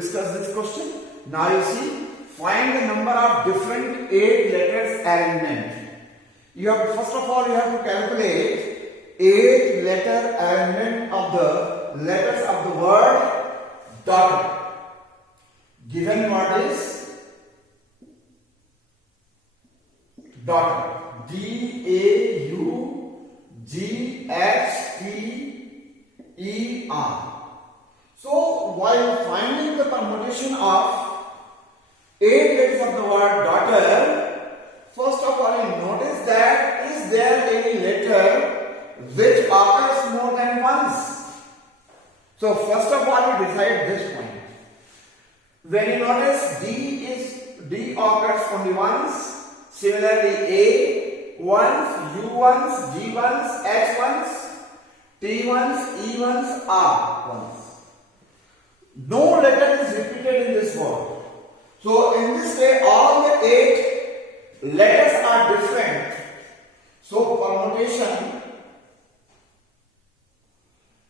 discuss this question. Now you see, find the number of different 8 letters arrangement. You have, first of all, you have to calculate 8 letter arrangement of the letters of the word daughter. Given word is daughter. D-A-U-G-H-T-E-R. So while finding the permutation of 8 letters of the word daughter, first of all you notice that is there any letter which occurs more than once. So first of all you decide this point. When you notice D occurs only once, similarly A once, U once, G once, H once, T once, E once, R once. No letter is repeated in this word. So in this way all the 8 letters are different. So permutation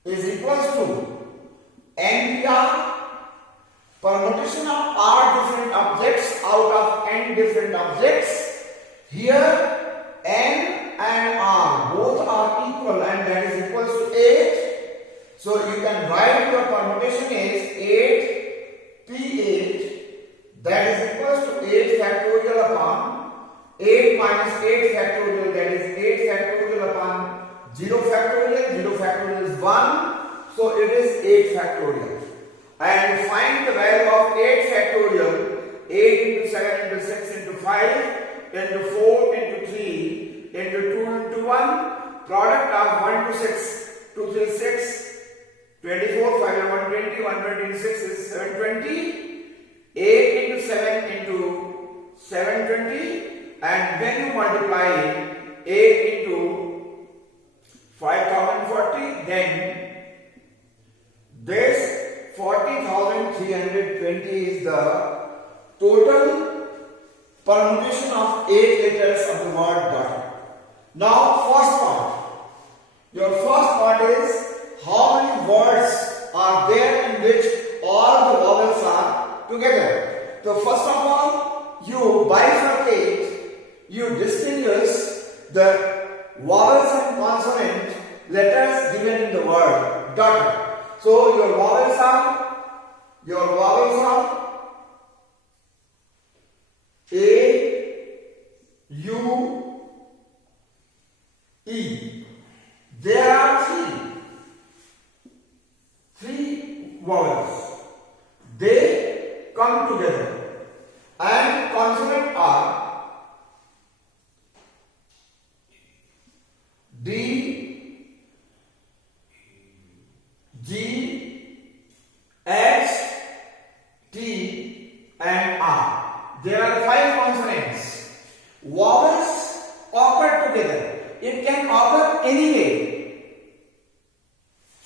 is equals to NPR. Permutation of R different objects out of N different objects. Here N and R both are equal and that is equals to 8. So you can write your permutation is 8 P8, that is equals to 8 factorial upon 8 minus 8 factorial, that is 8 factorial upon 0 factorial. 0 factorial is 1, so it is 8 factorial. And find the value of 8 factorial. 8 into 7 into 6 into 5 into 4 into 3 into 2 into 1. Product of 1 to 6, 2 3 6, 24, 5 and 120, 120 into 6 is 720. 8 into 7 into 720. And when you multiply 8 into 5040, then this 40,320 is the total permutation of 8 letters of the word daughter. Now first part. Your first part is how many words are there in which all the vowels are together. So first of all, you bifurcate, you distinguish the vowels and consonant letters given in the word daughter. So your vowels are A, U, E. There are three vowels. They come together. And consonant are D, G, H, T and R. There are 5 consonants. Vowels occur together. It can occur anyway.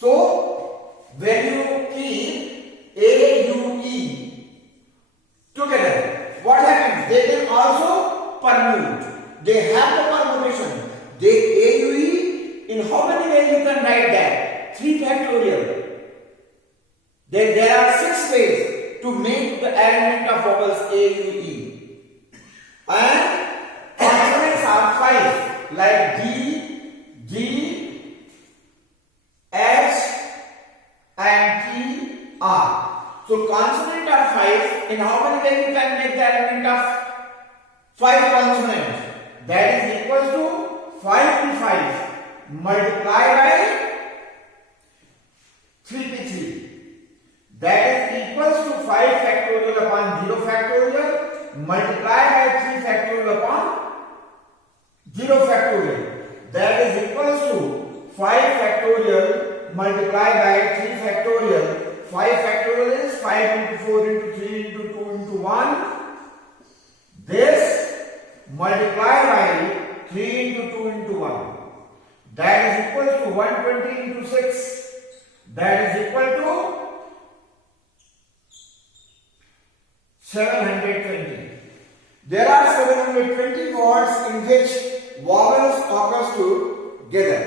So when you keep A, U, E together, what happens? They can also permute. They have the permutation. They A, U, E. In how many ways you can write that? 3 factorial. Then there are 6 ways to make the arrangement of vowels A, U, E. And consonants are 5, like D, G, H and T, R. So consonants are 5. In how many ways you can make the arrangement of 5 consonants? That is equals to 5 to 5 multiplied by 3p3. That is equals to 5 factorial upon 0 factorial multiplied by 3 factorial upon 0 factorial. That is equals to 5 factorial multiplied by 3 factorial. 5 factorial is 5 into 4 into 3 into 2 into 1. This multiplied by 3 into 2 into 1. That is equal to 120 into 6. That is equal to 720. There are 720 words in which vowels occurs together.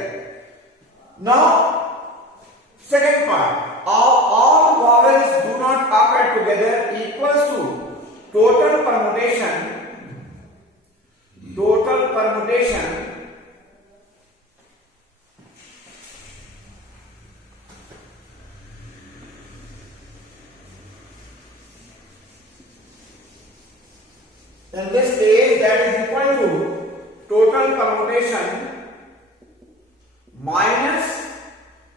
Now, second part. All vowels do not occur together equals to total permutation in this case, that is equal to total permutation minus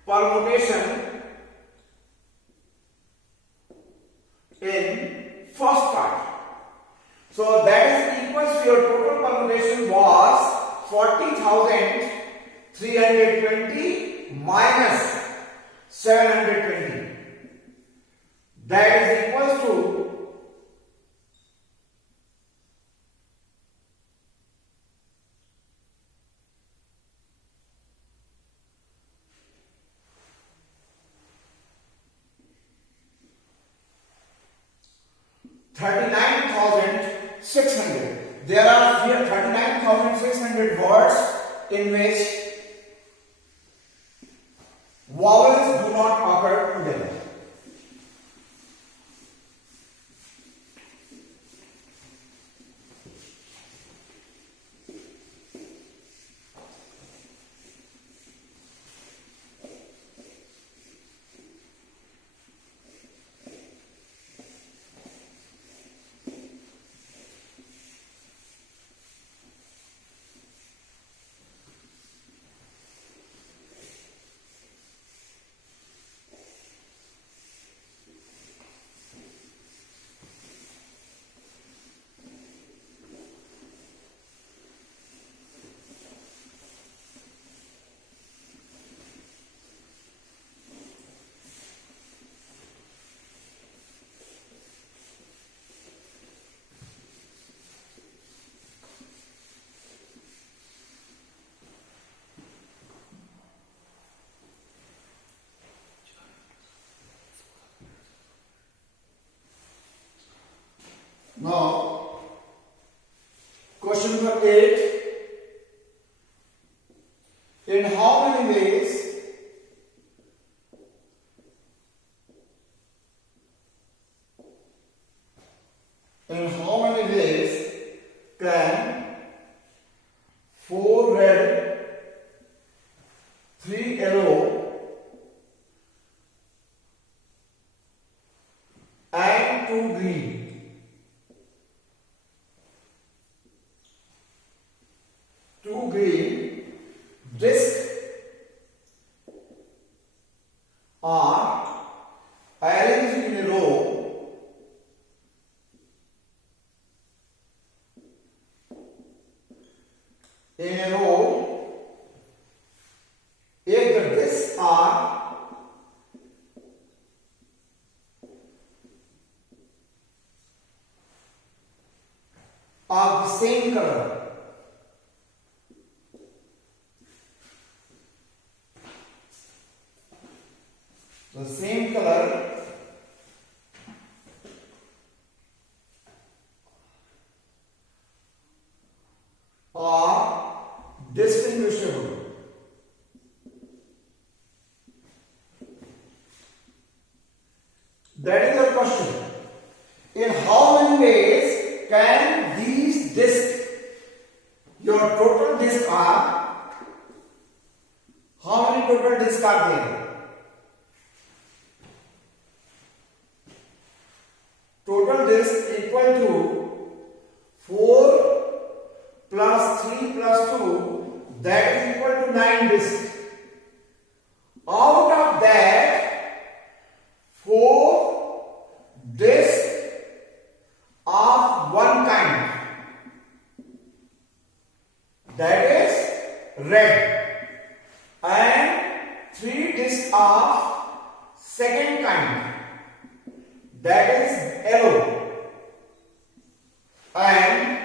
permutation in first part. So that is equals to your total permutation was 40,320 minus 720. That is equals to 39,600. There are here 39,600 words in which vowels do not occur together. Now, question number 8. In how many ways can 4 red, 3 yellow and 2 green discs are arranged in a row if the discs are of the same color. The same color are distinguishable. That is the question. In how many ways can these discs, your total discs are, how many total discs are there? Total disc equal to 4 plus 3 plus 2, that is equal to 9 discs. Out of that, 4 discs of one kind, that is red, and 3 discs of second kind, that is yellow, and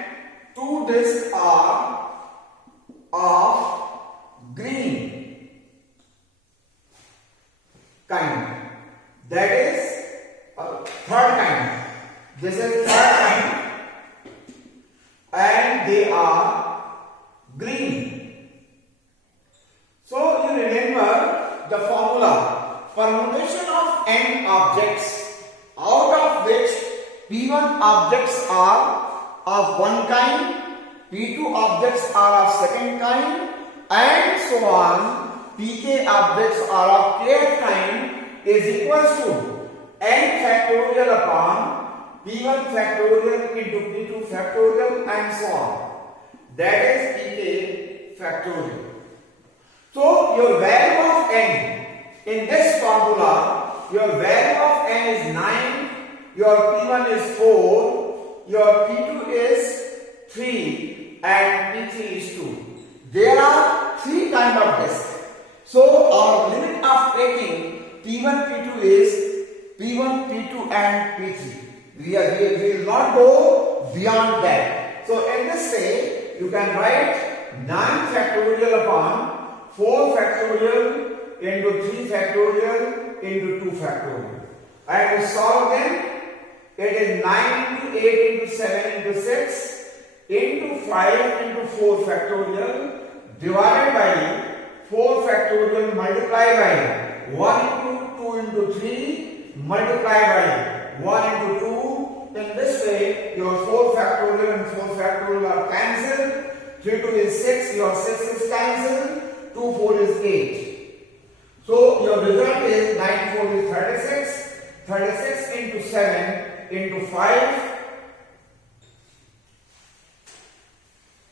2 discs are of green kind, that is third kind. This is third kind and they are green. So you remember the formula permutation of n objects out of which P1 objects are of one kind, P2 objects are of second kind, and so on. Pk objects are of kth kind is equals to n factorial upon P1 factorial into P2 factorial and so on. That is Pk factorial. So your value of n in this formula, your value of n is 9, your P1 is 4, your P2 is 3 and P3 is 2. There are three kind of disks. So our limit of taking P1, P2 is P1, P2 and P3. We will not go beyond that. So in this way, you can write 9 factorial upon 4 factorial into 3 factorial into 2 factorial. And we solve them. It is 9 into 8 into 7 into 6 into 5 into 4 factorial divided by 4 factorial multiplied by 1 into 2 into 3 multiplied by 1 into 2. In this way, your 4 factorial and 4 factorial are cancelled. 3 2 is 6, your 6 is cancelled. 2 4 is 8. So your result is 9 4 is 36. 36 into 7 into 5.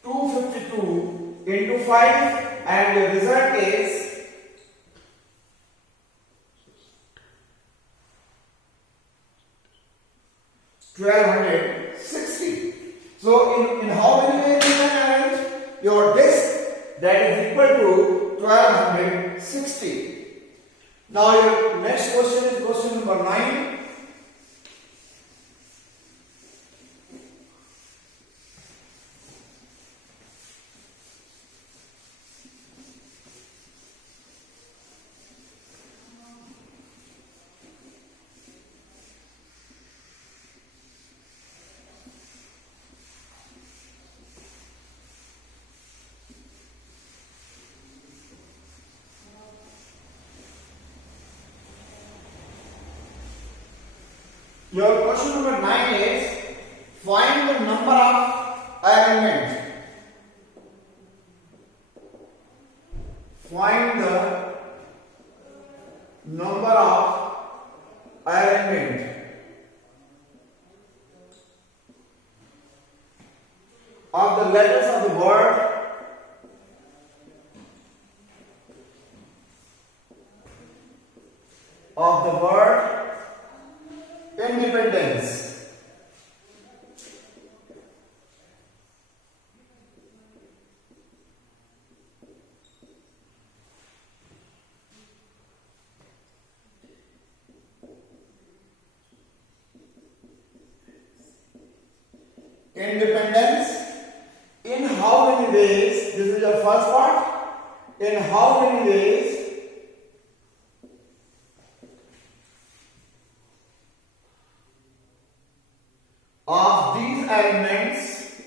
252 into 5, and the result is 1260. So in how many ways you can arrange your disk? That is equal to 1260. Now your next question is question number 9. Your question number 9 is find the number of arrangement. Find the number of arrangement of the letters of the word independence. Independence. In how many ways? This is your first part. In how many ways of these elements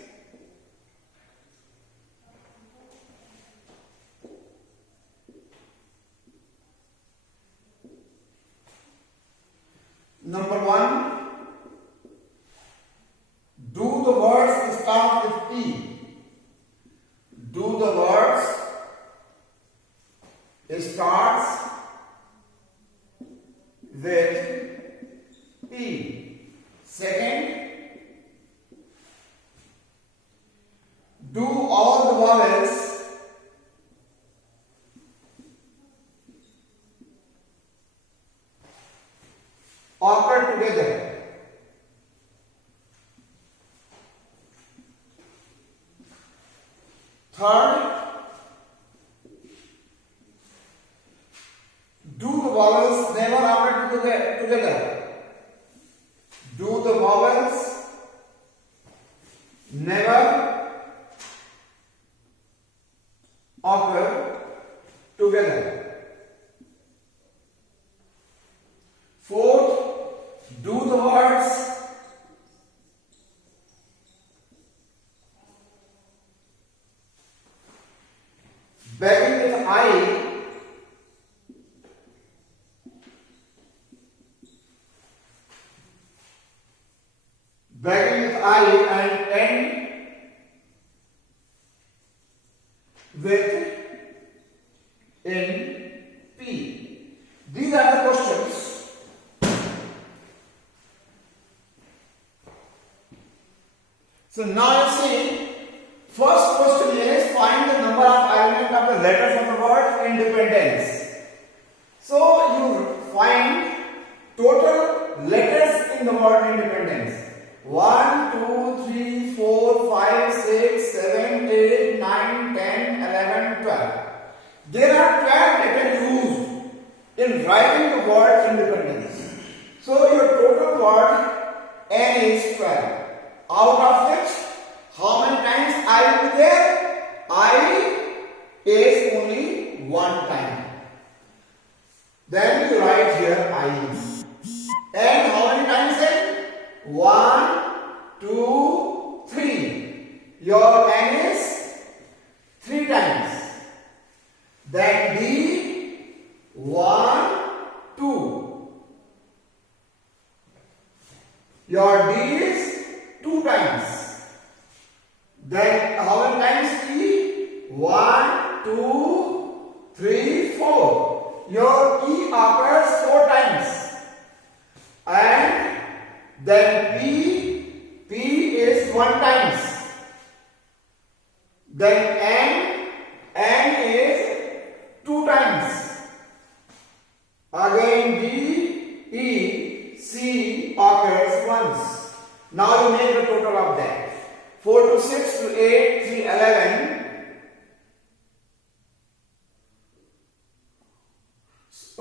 number 1, do the words start with P? Do the words starts with P? Second, do all the vowels occur together? Third, do the vowels never occur together? Do the vowels never occur together? Fourth, do the words beginning with I in P. These are the questions. So now you see, first question is find the number of elements of the letters of the word independence. So you find total letters in the word independence. 1, 2, 3, 4, 5, 6, 7, 8, 9, 10, 11, 12. There are 12 letters used in writing the word independence. So your total word N is 12. Out of which, how many times I will be there? I is only one time. Then you write here I. And how many times then? 1, 2, 3. Your N is 3 times. Then D, 1, 2. Your D is 2 times. Then how many times E? 1, 2, 3, 4. Your E occurs 4 times. And then P is 1 times. Then N is 2 times. Again D, E, C occurs once. Now you make the total of that. 4 to 6 to 8, 3, 11.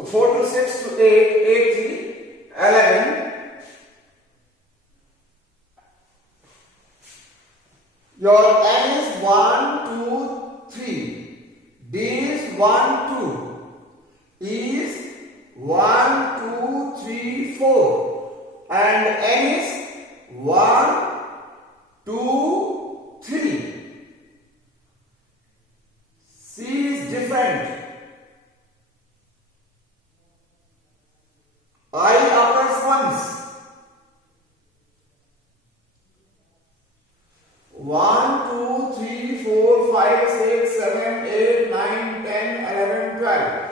4 to 6 to 8, 8, 3, 11. Your N is 1, 2, 3. D is 1, 2. E is 1, 2, 3, 4. And N is 1, 2, 3. C is different. I occurs once. 1, 2, 3, 4, 5, 6, 7, 8, 9, 10, 11, 12.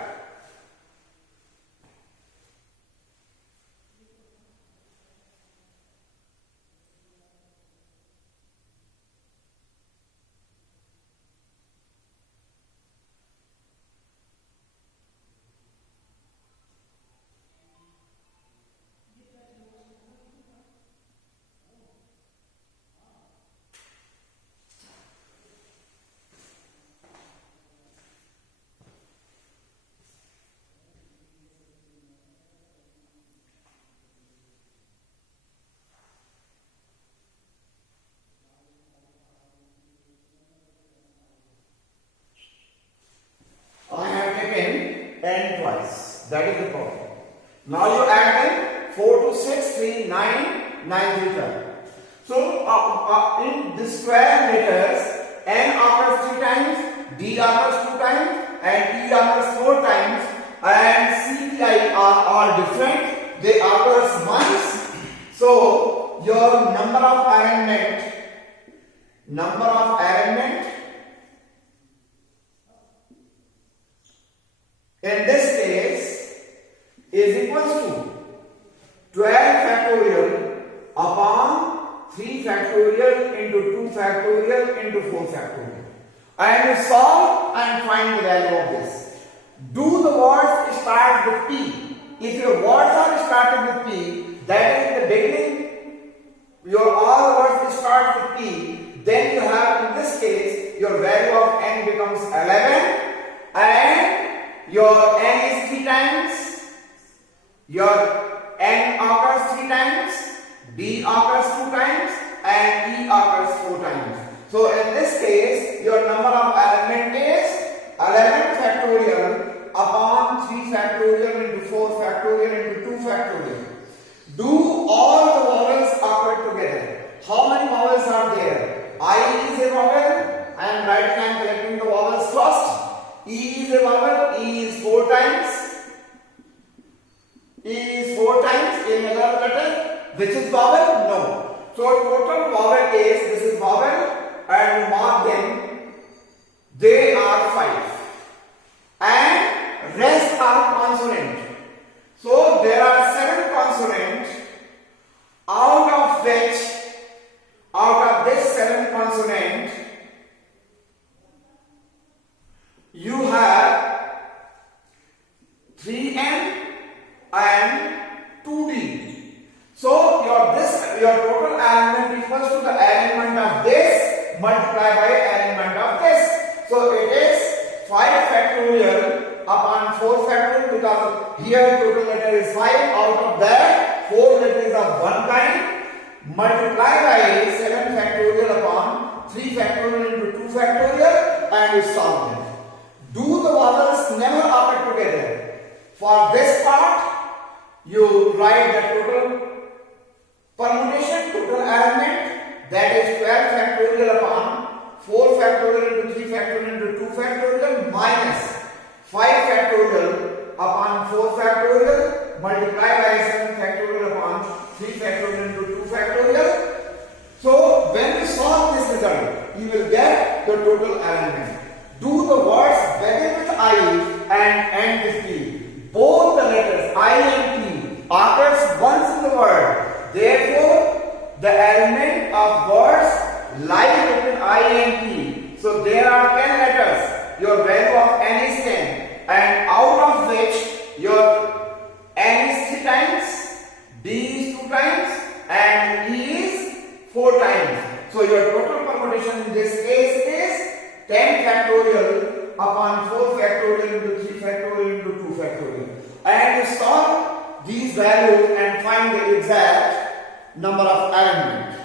N twice. That is the problem. Now you add them 4 to 6, 3, 9, 9 to 12. So in the square letters, N occurs 3 times, D occurs 2 times, and E occurs 4 times, and C, P, I are all different. They occurs once. So your number of arrangement in this case is equals to 12 factorial upon 3 factorial into 2 factorial into 4 factorial. And you solve and find the value of this. Do the words start with P? If your words are started with P, that is in the beginning, your all words start with P, then you have in this case your value of N becomes 11 and your N is 3 times, your N occurs 3 times, D occurs 2 times, and E occurs 4 times. So in this case, your number of element is 11 factorial upon 3 factorial into 4 factorial into 2 factorial. Do all the vowels occur together. How many vowels are there? I is a vowel. I am writing and collecting the vowels first. E is a vowel. E is 4 times. E is 4 times in another letter. Which is vowel? No. So total vowel is, this is vowel, and mark them. They are 5. And are consonant. So there are 7 consonants, out of this 7 consonant, you have 3N and 2D. So your total element equals to the element of this multiplied by element of this. So it is 5 factorial upon 4 factorial, because here total letter is 5, out of that 4 letters of one kind, multiply by 7 factorial upon 3 factorial into 2 factorial, and you solve it. Do the vowels never after together. For this part, you write the total permutation, total element, that is 12 factorial upon 4 factorial into 3 factorial into 2 factorial minus 5 factorial upon 4 factorial multiplied by 7 factorial upon 3 factorial into 2 factorial. So when you solve this result, you will get the total element. Do the words begin with I and end with T. Both the letters I and T occurs once in the word. Therefore, the element of words lie between I and T. So there are 10 letters. Your value of N is 10, and out of which your N is 3 times, D is 2 times, and E is 4 times. So your total permutation in this case is 10 factorial upon 4 factorial into 3 factorial into 2 factorial. And you solve these values and find the exact number of elements.